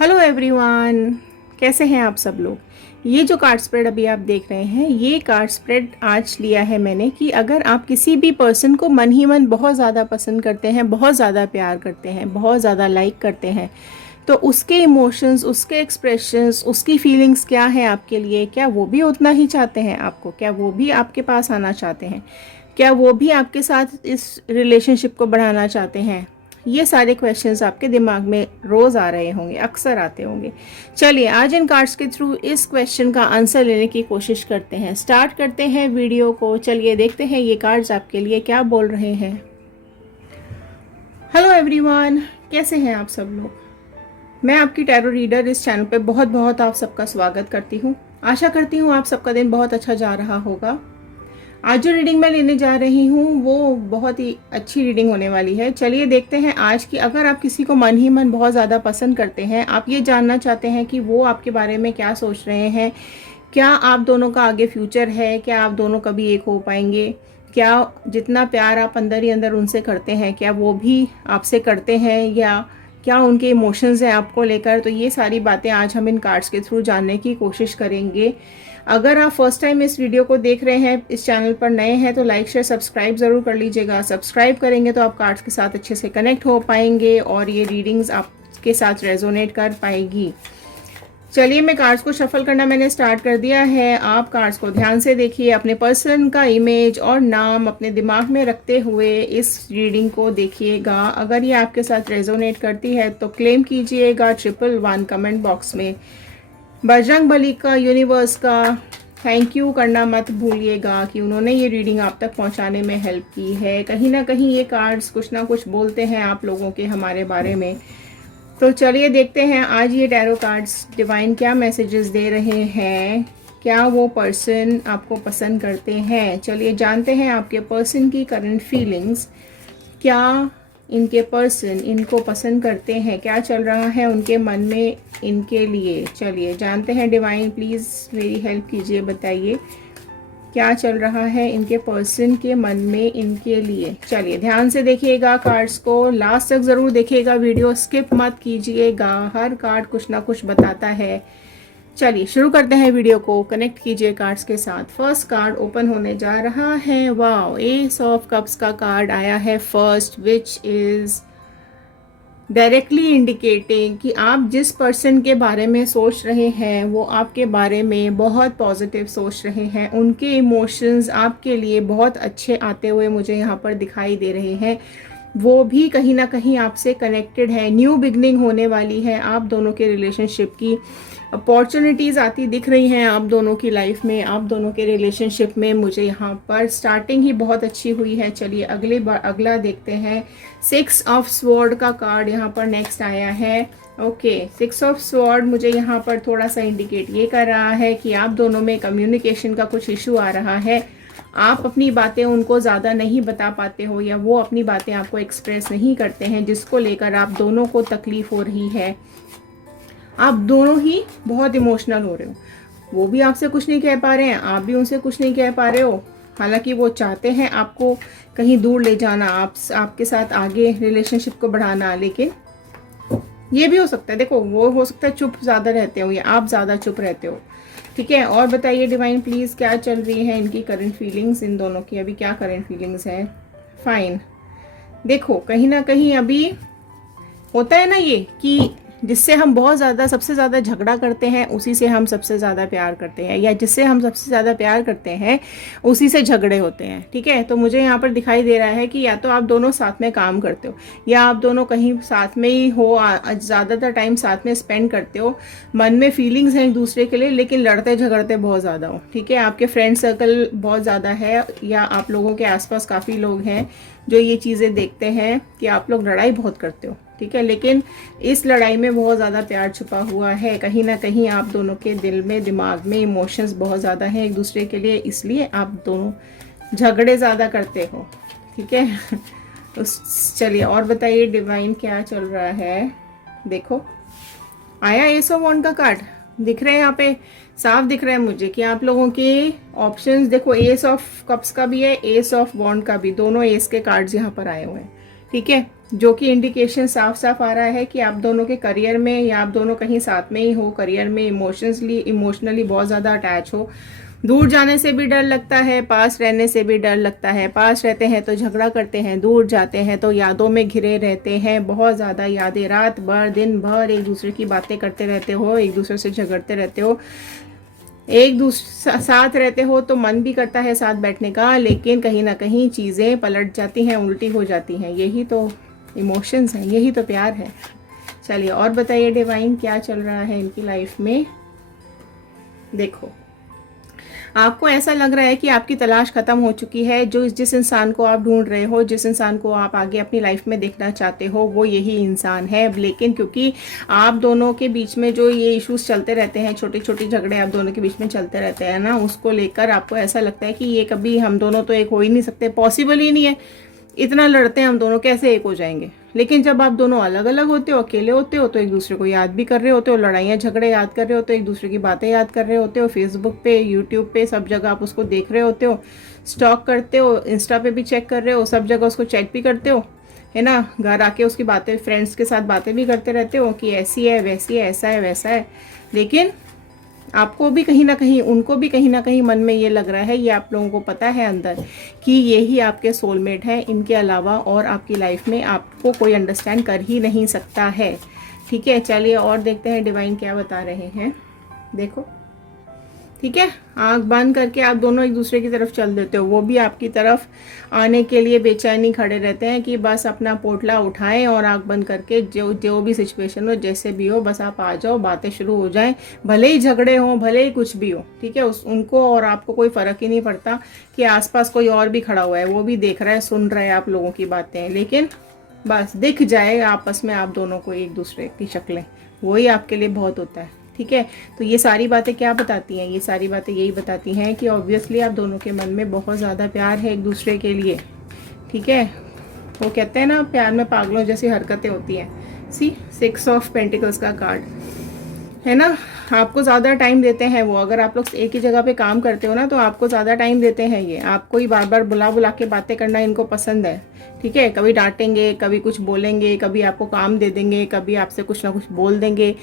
Hello everyone, कैसे हैं आप सब लोग। ये जो कार्ड स्प्रेड अभी आप देख रहे हैं, ये कार्ड स्प्रेड आज लिया है मैंने कि अगर आप किसी भी पर्सन को मन ही मन बहुत ज़्यादा पसंद करते हैं, बहुत ज़्यादा प्यार करते हैं, बहुत ज़्यादा लाइक करते हैं, तो उसके इमोशंस, उसके एक्सप्रेशंस, उसकी फीलिंग्स क्या है आपके लिए। क्या वो भी उतना ही चाहते हैं आपको? क्या वो भी आपके पास आना चाहते हैं? क्या वो भी आपके साथ इस रिलेशनशिप को बढ़ाना चाहते हैं? ये सारे क्वेश्चंस आपके दिमाग में रोज़ आ रहे होंगे, अक्सर आते होंगे। चलिए आज इन कार्ड्स के थ्रू इस क्वेश्चन का आंसर लेने की कोशिश करते हैं। स्टार्ट करते हैं वीडियो को। चलिए देखते हैं ये कार्ड्स आपके लिए क्या बोल रहे हैं। हेलो एवरीवन, कैसे हैं आप सब लोग। मैं आपकी टैरो रीडर इस चैनल पे बहुत बहुत आप सबका स्वागत करती हूँ। आशा करती हूँ आप सबका दिन बहुत अच्छा जा रहा होगा। आज जो रीडिंग मैं लेने जा रही हूँ वो बहुत ही अच्छी रीडिंग होने वाली है। चलिए देखते हैं आज की। अगर आप किसी को मन ही मन बहुत ज़्यादा पसंद करते हैं, आप ये जानना चाहते हैं कि वो आपके बारे में क्या सोच रहे हैं, क्या आप दोनों का आगे फ्यूचर है, क्या आप दोनों कभी एक हो पाएंगे, क्या जितना प्यार आप अंदर ही अंदर उनसे करते हैं क्या वो भी आपसे करते हैं, या क्या उनके इमोशंस हैं आपको लेकर। तो ये सारी बातें आज हम इन कार्ड्स के थ्रू जानने की कोशिश करेंगे। अगर आप फर्स्ट टाइम इस वीडियो को देख रहे हैं, इस चैनल पर नए हैं, तो लाइक शेयर सब्सक्राइब ज़रूर कर लीजिएगा। सब्सक्राइब करेंगे तो आप कार्ड्स के साथ अच्छे से कनेक्ट हो पाएंगे और ये रीडिंग्स आपके साथ रेजोनेट कर पाएगी। चलिए मैं कार्ड्स को शफल करना मैंने स्टार्ट कर दिया है। आप कार्ड्स को ध्यान से देखिए, अपने पर्सन का इमेज और नाम अपने दिमाग में रखते हुए इस रीडिंग को देखिएगा। अगर ये आपके साथ रेजोनेट करती है तो क्लेम कीजिएगा 111 कमेंट बॉक्स में। बजरंग बली का, यूनिवर्स का थैंक यू करना मत भूलिएगा कि उन्होंने ये रीडिंग आप तक पहुंचाने में हेल्प की है। कहीं ना कहीं ये कार्ड्स कुछ ना कुछ बोलते हैं आप लोगों के हमारे बारे में। तो चलिए देखते हैं आज ये टैरो कार्ड्स डिवाइन क्या मैसेजेस दे रहे हैं। क्या वो पर्सन आपको पसंद करते हैं? चलिए जानते हैं आपके पर्सन की करंट फीलिंग्स। क्या इनके पर्सन इनको पसंद करते हैं? क्या चल रहा है उनके मन में इनके लिए? चलिए जानते हैं। डिवाइन प्लीज़ मेरी हेल्प कीजिए, बताइए क्या चल रहा है इनके पर्सन के मन में इनके लिए। चलिए ध्यान से देखिएगा कार्ड्स को, लास्ट तक ज़रूर देखिएगा वीडियो, स्किप मत कीजिएगा। हर कार्ड कुछ ना कुछ बताता है। चलिए शुरू करते हैं वीडियो को। कनेक्ट कीजिए कार्ड्स के साथ। फर्स्ट कार्ड ओपन होने जा रहा है। वाओ, एस ऑफ कप्स का कार्ड आया है first, which is directly indicating कि आप जिस पर्सन के बारे में सोच रहे हैं वो आपके बारे में बहुत पॉजिटिव सोच रहे हैं। उनके इमोशंस आपके लिए बहुत अच्छे आते हुए मुझे यहाँ पर दिखाई दे रहे हैं। वो भी कहीं ना कहीं आपसे कनेक्टेड है। न्यू बिगनिंग होने वाली है आप दोनों के रिलेशनशिप की। अपॉर्चुनिटीज़ आती दिख रही हैं आप दोनों की लाइफ में, आप दोनों के रिलेशनशिप में। मुझे यहाँ पर स्टार्टिंग ही बहुत अच्छी हुई है। चलिए अगला देखते हैं। 6 ऑफ स्वॉर्ड का कार्ड यहाँ पर नेक्स्ट आया है। ओके, 6 ऑफ स्वॉर्ड मुझे यहाँ पर थोड़ा सा इंडिकेट ये कर रहा है कि आप दोनों में कम्युनिकेशन का कुछ इशू आ रहा है। आप अपनी बातें उनको ज़्यादा नहीं बता पाते हो, या वो अपनी बातें आपको एक्सप्रेस नहीं करते हैं, जिसको लेकर आप दोनों को तकलीफ हो रही है। आप दोनों ही बहुत इमोशनल हो रहे हो। वो भी आपसे कुछ नहीं कह पा रहे हैं, आप भी उनसे कुछ नहीं कह पा रहे हो। हालांकि वो चाहते हैं आपको कहीं दूर ले जाना, आपके साथ आगे रिलेशनशिप को बढ़ाना, लेकिन ये भी हो सकता है, देखो वो हो सकता है चुप ज़्यादा रहते हो या आप ज़्यादा चुप रहते हो। ठीक है, और बताइए डिवाइन प्लीज़ क्या चल रही है इनकी करंट फीलिंग्स, इन दोनों की अभी क्या करंट फीलिंग्स है। फाइन, देखो कहीं ना कहीं अभी होता है ना ये कि जिससे हम बहुत ज़्यादा सबसे ज़्यादा झगड़ा करते हैं उसी से हम सबसे ज़्यादा प्यार करते हैं, या जिससे हम सबसे ज़्यादा प्यार करते हैं उसी से झगड़े होते हैं। ठीक है, तो मुझे यहाँ पर दिखाई दे रहा है कि या तो आप दोनों साथ में काम करते हो, या आप दोनों कहीं साथ में ही हो, ज़्यादातर टाइम साथ में स्पेंड करते हो। मन में फीलिंग्स हैं एक दूसरे के लिए, लेकिन लड़ते झगड़ते बहुत ज़्यादा हो। ठीक है, आपके फ्रेंड सर्कल बहुत ज़्यादा है, या आप लोगों के आसपास काफ़ी लोग हैं जो ये चीज़ें देखते हैं कि आप लोग लड़ाई बहुत करते हो। ठीक है, लेकिन इस लड़ाई में बहुत ज़्यादा प्यार छुपा हुआ है। कहीं ना कहीं आप दोनों के दिल में, दिमाग में इमोशंस बहुत ज़्यादा हैं एक दूसरे के लिए, इसलिए आप दोनों झगड़े ज़्यादा करते हो। ठीक है तो चलिए और बताइए डिवाइन क्या चल रहा है। देखो आया एस ऑफ वॉन्ड का कार्ड, दिख रहे हैं यहाँ पे, साफ दिख रहा है मुझे कि आप लोगों के ऑप्शंस देखो, एस ऑफ कप्स का भी है, एस ऑफ वॉन्ड का भी, दोनों एस के कार्ड्स यहाँ पर आए हुए हैं। ठीक है, जो कि इंडिकेशन साफ साफ आ रहा है कि आप दोनों के करियर में या आप दोनों कहीं साथ में ही हो, करियर में इमोशनली बहुत ज़्यादा अटैच हो। दूर जाने से भी डर लगता है, पास रहने से भी डर लगता है। पास रहते हैं तो झगड़ा करते हैं, दूर जाते हैं तो यादों में घिरे रहते हैं, बहुत ज़्यादा यादें, रात भर दिन भर एक दूसरे की बातें करते रहते हो, एक दूसरे से झगड़ते रहते हो। एक दूसरे साथ रहते हो तो मन भी करता है साथ बैठने का, लेकिन कहीं ना कहीं चीज़ें पलट जाती हैं, उल्टी हो जाती हैं। यही तो इमोशंस हैं, यही तो प्यार है। चलिए और बताइए डिवाइन, क्या चल रहा है इनकी लाइफ में। देखो, आपको ऐसा लग रहा है कि आपकी तलाश खत्म हो चुकी है। जो जिस इंसान को आप ढूंढ रहे हो, जिस इंसान को आप आगे अपनी लाइफ में देखना चाहते हो, वो यही इंसान है। लेकिन क्योंकि आप दोनों के बीच में जो ये इश्यूज चलते रहते हैं, छोटे छोटे झगड़े आप दोनों के बीच में चलते रहते हैं ना, उसको लेकर आपको ऐसा लगता है कि ये कभी हम दोनों तो एक हो ही नहीं सकते, पॉसिबल ही नहीं है। इतना लड़ते हैं हम दोनों, कैसे एक हो जाएंगे। लेकिन जब आप दोनों अलग अलग होते हो, अकेले होते हो, तो एक दूसरे को याद भी कर रहे होते हो, लड़ाइयाँ झगड़े याद कर रहे होते हो, एक दूसरे की बातें याद कर रहे होते हो। फेसबुक पे, यूट्यूब पे, सब जगह आप उसको देख रहे होते हो, स्टॉक करते हो, इंस्टा पे भी चेक कर रहे हो, सब जगह उसको चेक भी करते हो, है ना। घर आके उसकी बातें, फ्रेंड्स के साथ बातें भी करते रहते हो कि ऐसी है, वैसी है, ऐसा है, वैसा है। लेकिन आपको भी कहीं ना कहीं, उनको भी कहीं ना कहीं मन में ये लग रहा है, ये आप लोगों को पता है अंदर, कि ये ही आपके सोलमेट है। इनके अलावा और आपकी लाइफ में आपको कोई अंडरस्टैंड कर ही नहीं सकता है। ठीक है, चलिए और देखते हैं डिवाइन क्या बता रहे हैं। देखो, ठीक है, आंख बंद करके आप दोनों एक दूसरे की तरफ चल देते हो। वो भी आपकी तरफ आने के लिए बेचैनी खड़े रहते हैं कि बस अपना पोटला उठाएं और आंख बंद करके जो जो भी सिचुएशन हो, जैसे भी हो, बस आप आ जाओ, बातें शुरू हो जाएं। भले ही झगड़े हों, भले ही कुछ भी हो, ठीक है, उनको और आपको कोई फ़र्क ही नहीं पड़ता कि आसपास कोई और भी खड़ा हुआ है, वो भी देख रहा है, सुन रहा है आप लोगों की बातें। लेकिन बस दिख जाए आपस में आप दोनों को एक दूसरे की शक्लें, वही आपके लिए बहुत होता है। ठीक है, तो ये सारी बातें क्या बताती हैं? ये सारी बातें यही बताती हैं कि ऑब्वियसली आप दोनों के मन में बहुत ज़्यादा प्यार है एक दूसरे के लिए। ठीक है, वो कहते हैं ना, प्यार में पागलों जैसी हरकतें होती हैं। सी 6 ऑफ पेंटिकल्स का कार्ड है ना। आपको ज़्यादा टाइम देते हैं वो। अगर आप लोग एक ही जगह पे काम करते हो ना, तो आपको ज़्यादा टाइम देते हैं ये। आपको ही बार बार बुला बुला के बातें करना इनको पसंद है। ठीक है, कभी डांटेंगे, कभी कुछ बोलेंगे, कभी आपको काम दे देंगे, कभी आपसे कुछ ना कुछ बोल देंगे।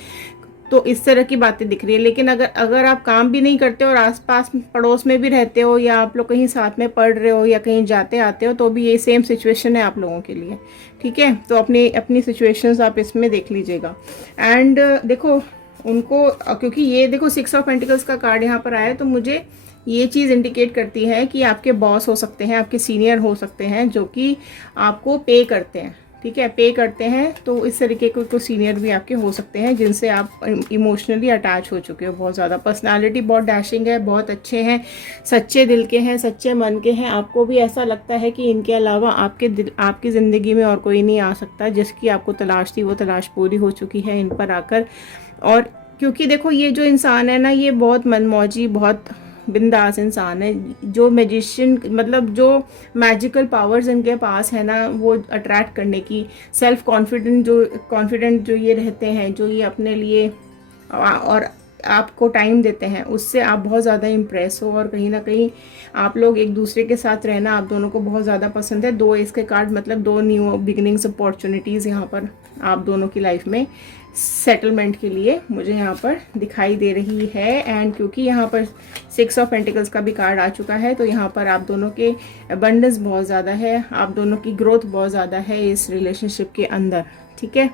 तो इस तरह की बातें दिख रही है। लेकिन अगर आप काम भी नहीं करते और आसपास पड़ोस में भी रहते हो, या आप लोग कहीं साथ में पढ़ रहे हो, या कहीं जाते आते हो, तो भी ये सेम सिचुएशन है आप लोगों के लिए। ठीक है, तो अपनी अपनी सिचुएशंस आप इसमें देख लीजिएगा। एंड देखो उनको, क्योंकि ये देखो 6 ऑफ पेंटिकल्स का कार्ड यहाँ पर आया है, तो मुझे ये चीज़ इंडिकेट करती है कि आपके बॉस हो सकते हैं, आपके सीनियर हो सकते हैं, जो कि आपको पे करते हैं। ठीक है, पे करते हैं, तो इस तरीके के कुछ सीनियर भी आपके हो सकते हैं जिनसे आप इमोशनली अटैच हो चुके हो बहुत ज़्यादा। पर्सनालिटी बहुत डैशिंग है, बहुत अच्छे हैं, सच्चे दिल के हैं, सच्चे मन के हैं। आपको भी ऐसा लगता है कि इनके अलावा आपकी ज़िंदगी में और कोई नहीं आ सकता। जिसकी आपको तलाश थी वो तलाश पूरी हो चुकी है इन पर आकर। और क्योंकि देखो, ये जो इंसान है ना, ये बहुत मनमौजी, बहुत बिंदास इंसान है। जो मैजिशियन, मतलब जो मैजिकल पावर्स इनके पास है ना, वो अट्रैक्ट करने की, सेल्फ कॉन्फिडेंट जो ये रहते हैं, जो ये अपने लिए और आपको टाइम देते हैं, उससे आप बहुत ज़्यादा इम्प्रेस हो। और कहीं ना कहीं आप लोग एक दूसरे के साथ रहना आप दोनों को बहुत ज़्यादा पसंद है। 2 इसके कार्ड, मतलब 2 न्यू बिगिनिंग्स, अपॉर्चुनिटीज़ यहाँ पर आप दोनों की लाइफ में सेटलमेंट के लिए मुझे यहाँ पर दिखाई दे रही है। एंड क्योंकि यहाँ पर 6 ऑफ पेंटिकल्स का भी कार्ड आ चुका है, तो यहाँ पर आप दोनों के अबंडेंस बहुत ज़्यादा है, आप दोनों की ग्रोथ बहुत ज़्यादा है इस रिलेशनशिप के अंदर। ठीक है,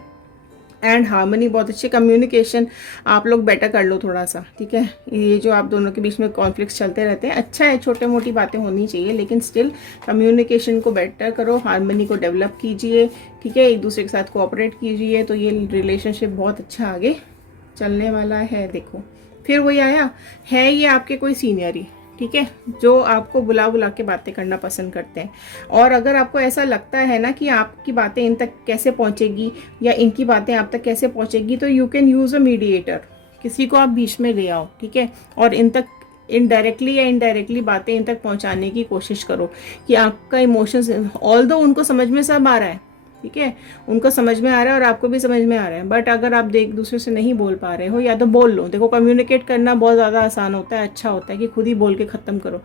एंड हार्मनी बहुत अच्छी, कम्युनिकेशन आप लोग बेटर कर लो थोड़ा सा। ठीक है, ये जो आप दोनों के बीच में कॉन्फ्लिक्ट्स चलते रहते हैं, अच्छा है, छोटे मोटी बातें होनी चाहिए, लेकिन स्टिल कम्युनिकेशन को बेटर करो, हार्मनी को डेवलप कीजिए। ठीक है, एक दूसरे के साथ कोऑपरेट कीजिए, तो ये रिलेशनशिप बहुत अच्छा आगे चलने वाला है। देखो, फिर वही आया है, ये आपके कोई सीनियर ही, ठीक है, जो आपको बुला बुला के बातें करना पसंद करते हैं। और अगर आपको ऐसा लगता है ना कि आपकी बातें इन तक कैसे पहुंचेगी, या इनकी बातें आप तक कैसे पहुंचेगी, तो you can use a mediator, किसी को आप बीच में ले आओ। ठीक है, और इन तक इनडायरेक्टली या इनडायरेक्टली बातें इन तक पहुंचाने की कोशिश करो कि आपका इमोशंस, ऑल्दो उनको समझ में सब आ रहा है, ठीक है, उनको समझ में आ रहा है और आपको भी समझ में आ रहा है, बट अगर आप एक दूसरे से नहीं बोल पा रहे हो, या तो बोल लो। देखो, कम्युनिकेट करना बहुत ज़्यादा आसान होता है, अच्छा होता है कि खुद ही बोल के ख़त्म करो।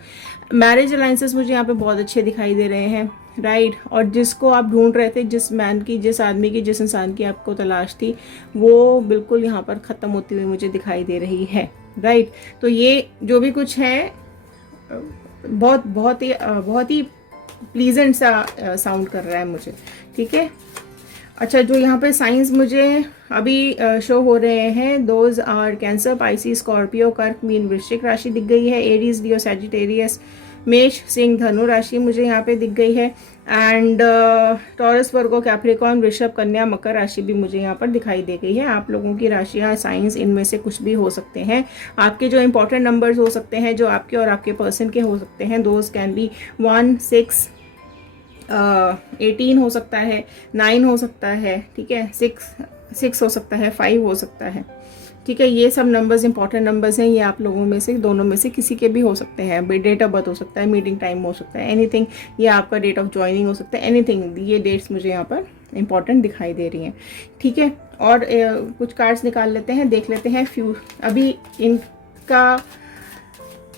मैरिज अलाइंसेस मुझे यहाँ पे बहुत अच्छे दिखाई दे रहे हैं। राइट। और जिसको आप ढूंढ रहे थे, जिस मैन की, जिस आदमी की, जिस इंसान की आपको तलाश थी, वो बिल्कुल यहाँ पर ख़त्म होती हुई मुझे दिखाई दे रही है। राइट। तो ये जो भी कुछ है बहुत ही प्लीजेंट सा साउंड कर रहा है मुझे। ठीक है। अच्छा, जो यहाँ पे साइंस मुझे अभी शो हो रहे हैं, those are Cancer, Pisces, Scorpio, कर्क, मीन, वृश्चिक राशि दिख गई है, एरीज, लियो, सैजिटेरियस, मेष, सिंह, धनु राशि मुझे यहाँ पे दिख गई है, एंड टॉरस, वर्गो, कैप्रिकॉर्न, वृषभ, कन्या, मकर राशि भी मुझे यहाँ पर दिखाई दे गई है। आप लोगों की राशियाँ, साइंस, इनमें से कुछ भी हो सकते हैं। आपके जो इंपॉर्टेंट नंबर्स हो सकते हैं, जो आपके और आपके पर्सन के हो सकते हैं, दोज कैन बी 1, 6, 18 हो सकता है, 9 हो सकता है, ठीक है, 6 हो सकता है, 5 हो सकता है। ठीक है, ये सब नंबर्स इंपॉर्टेंट नंबर्स हैं। ये आप लोगों में से, दोनों में से किसी के भी हो सकते हैं। डेट ऑफ बर्थ हो सकता है, मीटिंग टाइम हो सकता है, एनीथिंग। ये आपका डेट ऑफ ज्वाइनिंग हो सकता है, एनीथिंग। ये डेट्स मुझे यहाँ पर इंपॉर्टेंट दिखाई दे रही हैं। ठीक है। और कुछ कार्ड्स निकाल लेते हैं, देख लेते हैं अभी इनका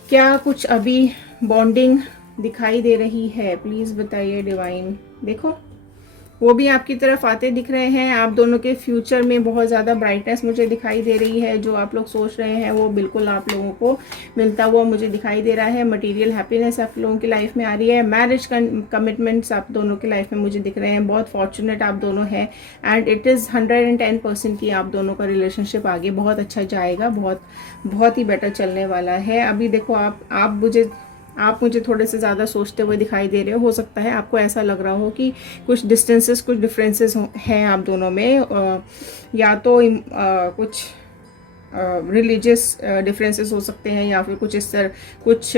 क्या कुछ अभी बॉन्डिंग दिखाई दे रही है। प्लीज़ बताइए डिवाइन। देखो, वो भी आपकी तरफ आते दिख रहे हैं। आप दोनों के फ्यूचर में बहुत ज़्यादा ब्राइटनेस मुझे दिखाई दे रही है। जो आप लोग सोच रहे हैं वो बिल्कुल आप लोगों को मिलता हुआ मुझे दिखाई दे रहा है। मटेरियल हैप्पीनेस आप लोगों की लाइफ में आ रही है। मैरिज कमिटमेंट्स आप दोनों की लाइफ में मुझे दिख रहे हैं। बहुत फॉर्चुनेट आप दोनों हैं, एंड इट इज़ 110% की आप दोनों का रिलेशनशिप आगे बहुत अच्छा जाएगा, बहुत ही बेटर चलने वाला है। अभी देखो, आप मुझे थोड़े से ज़्यादा सोचते हुए दिखाई दे रहे हो सकता है आपको ऐसा लग रहा हो कि कुछ डिफरेंसेस हैं आप दोनों में, या तो कुछ रिलीजियस डिफरेंसेस हो सकते हैं, या फिर कुछ इस तरह कुछ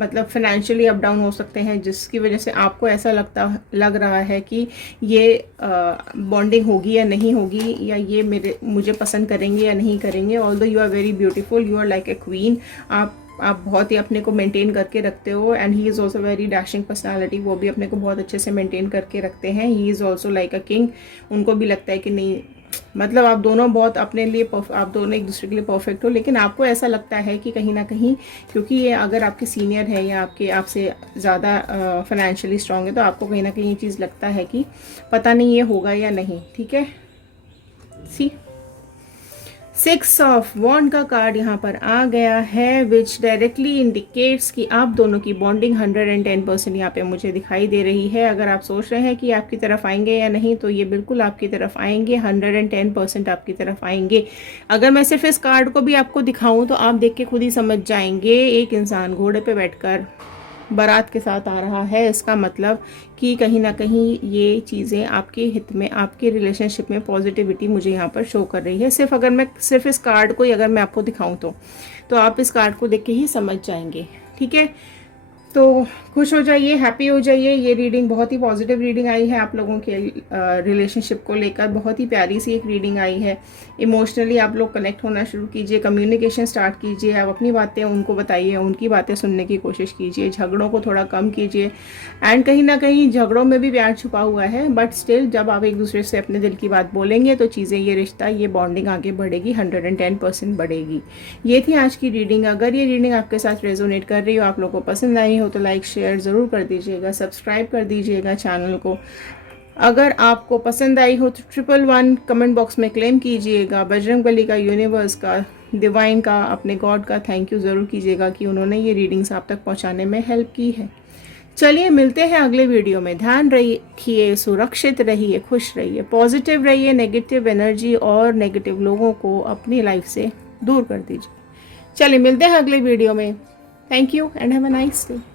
मतलब फाइनेंशियली अप डाउन हो सकते हैं, जिसकी वजह से आपको ऐसा लग रहा है कि ये बॉन्डिंग होगी या नहीं होगी, या ये मुझे पसंद करेंगे या नहीं करेंगे। Although you are very beautiful, you are like a queen. आप बहुत ही अपने को मेंटेन करके रखते हो, and he is also very dashing personality. वो भी अपने को बहुत अच्छे से मेंटेन करके रखते हैं। ही is also like a king. उनको भी लगता है कि नहीं, मतलब आप दोनों बहुत अपने लिए आप दोनों एक दूसरे के लिए परफेक्ट हो, लेकिन आपको ऐसा लगता है कि कहीं ना कहीं, क्योंकि ये अगर आपके सीनियर है या आपसे ज़्यादा फाइनेंशियली स्ट्रांग है, तो आपको कहीं ना कहीं ये चीज़ लगता है कि पता नहीं ये होगा या नहीं। ठीक है। सी 6 ऑफ वॉन्ड का कार्ड यहाँ पर आ गया है, विच डायरेक्टली इंडिकेट्स कि आप दोनों की बॉन्डिंग 110% यहाँ पे मुझे दिखाई दे रही है। अगर आप सोच रहे हैं कि आपकी तरफ आएंगे या नहीं, तो ये बिल्कुल आपकी तरफ आएंगे, 110% आपकी तरफ आएंगे। अगर मैं सिर्फ इस कार्ड को भी आपको दिखाऊं तो आप देख के खुद ही समझ जाएंगे। एक इंसान घोड़े पे बैठकर बारात के साथ आ रहा है, इसका मतलब कि कहीं ना कहीं ये चीज़ें आपके हित में, आपके रिलेशनशिप में पॉजिटिविटी मुझे यहाँ पर शो कर रही है। सिर्फ इस कार्ड को ही अगर मैं आपको दिखाऊं तो आप इस कार्ड को देख के ही समझ जाएंगे। ठीक है। तो खुश हो जाइए, हैप्पी हो जाइए। ये रीडिंग बहुत ही पॉजिटिव रीडिंग आई है आप लोगों के रिलेशनशिप को लेकर। बहुत ही प्यारी सी एक रीडिंग आई है। इमोशनली आप लोग कनेक्ट होना शुरू कीजिए, कम्युनिकेशन स्टार्ट कीजिए। आप अपनी बातें उनको बताइए, उनकी बातें सुनने की कोशिश कीजिए, झगड़ों को थोड़ा कम कीजिए। एंड कहीं ना कहीं झगड़ों में भी प्यार छुपा हुआ है, बट स्टिल जब आप एक दूसरे से अपने दिल की बात बोलेंगे तो चीज़ें, ये रिश्ता, ये बॉन्डिंग आगे बढ़ेगी, 110% बढ़ेगी। ये थी आज की रीडिंग। अगर ये रीडिंग आपके साथ रेजोनेट कर रही हो, आप लोगों को पसंद आई हो, तो लाइक शेयर ज़रूर कर दीजिएगा, सब्सक्राइब कर दीजिएगा चैनल को। अगर आपको पसंद आई हो तो 111 कमेंट बॉक्स में क्लेम कीजिएगा। बजरंगबली का, यूनिवर्स का, डिवाइन का, अपने गॉड का थैंक यू ज़रूर कीजिएगा कि उन्होंने ये रीडिंग्स आप तक पहुंचाने में हेल्प की है। चलिए मिलते हैं अगले वीडियो में। ध्यान रखिए, सुरक्षित रहिए, खुश रहिए, पॉजिटिव रहिए। नेगेटिव एनर्जी और नेगेटिव लोगों को अपनी लाइफ से दूर कर दीजिए। चलिए मिलते हैं अगले वीडियो में। Thank you and have a nice day.